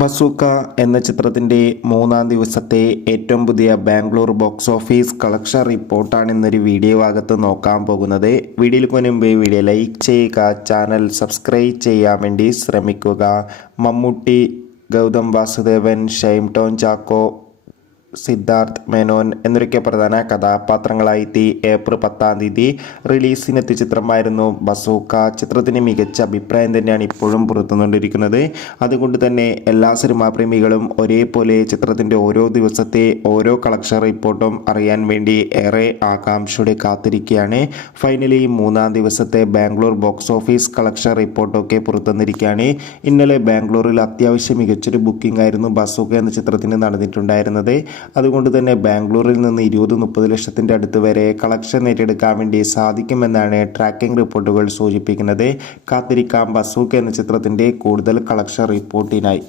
Bazooka എന്ന ചിത്രത്തിന്റെ മൂന്നാം ദിവസത്തെ ഏറ്റവും പുതിയ ബാംഗ്ലൂർ ബോക്സ് ഓഫീസ് കളക്ഷൻ റിപ്പോർട്ടാണ് ഇന്നൊരു വീഡിയോ ഭാഗത്ത് നോക്കാൻ പോകുന്നത്. വീഡിയോയിൽ മുൻപ് വീഡിയോ ലൈക്ക് ചെയ്യുക ചാനൽ സബ്സ്ക്രൈബ് ചെയ്യാൻ വേണ്ടി ശ്രമിക്കുക. മമ്മൂട്ടി ഗൗതം വാസുദേവൻ ഷൈം ടോൺ ചാക്കോ സിദ്ധാർത്ഥ് മേനോൻ എന്നൊക്കെ പ്രധാന കഥാപാത്രങ്ങളായി എത്തി ഏപ്രിൽ പത്താം തീയതി റിലീസിനെത്തിയ ചിത്രമായിരുന്നു ബസൂക്ക. ചിത്രത്തിന് മികച്ച അഭിപ്രായം തന്നെയാണ് ഇപ്പോഴും പുറത്തുകൊണ്ടിരിക്കുന്നത് അതുകൊണ്ട് തന്നെ എല്ലാ സിനിമാ പ്രേമികളും ഒരേപോലെ ചിത്രത്തിന്റെ ഓരോ ദിവസത്തെ ഓരോ കളക്ഷൻ റിപ്പോർട്ടും അറിയാൻ വേണ്ടി ഏറെ ആകാംക്ഷയോടെ കാത്തിരിക്കുകയാണ്. ഫൈനലി മൂന്നാം ദിവസത്തെ ബാംഗ്ലൂർ ബോക്സ് ഓഫീസ് കളക്ഷൻ റിപ്പോർട്ടൊക്കെ പുറത്തുവന്നിരിക്കുകയാണ്. ഇന്നലെ ബാംഗ്ലൂരിൽ അത്യാവശ്യം മികച്ചൊരു ബുക്കിംഗ് ആയിരുന്നു ബസൂക്ക എന്ന ചിത്രത്തിന് നടന്നിട്ടുണ്ടായിരുന്നത്. അതുകൊണ്ട് തന്നെ ബാംഗ്ലൂരിൽ നിന്ന് ഇരുപത് മുപ്പത് ലക്ഷത്തിന്റെ അടുത്ത് വരെ കളക്ഷൻ ഏറ്റെടുക്കാൻ വേണ്ടി സാധിക്കുമെന്നാണ് ട്രാക്കിംഗ് റിപ്പോർട്ടുകൾ സൂചിപ്പിക്കുന്നത്. കാത്തിരിക്കാം ബസൂക്ക് എന്ന ചിത്രത്തിന്റെ കൂടുതൽ കളക്ഷൻ റിപ്പോർട്ടിനായി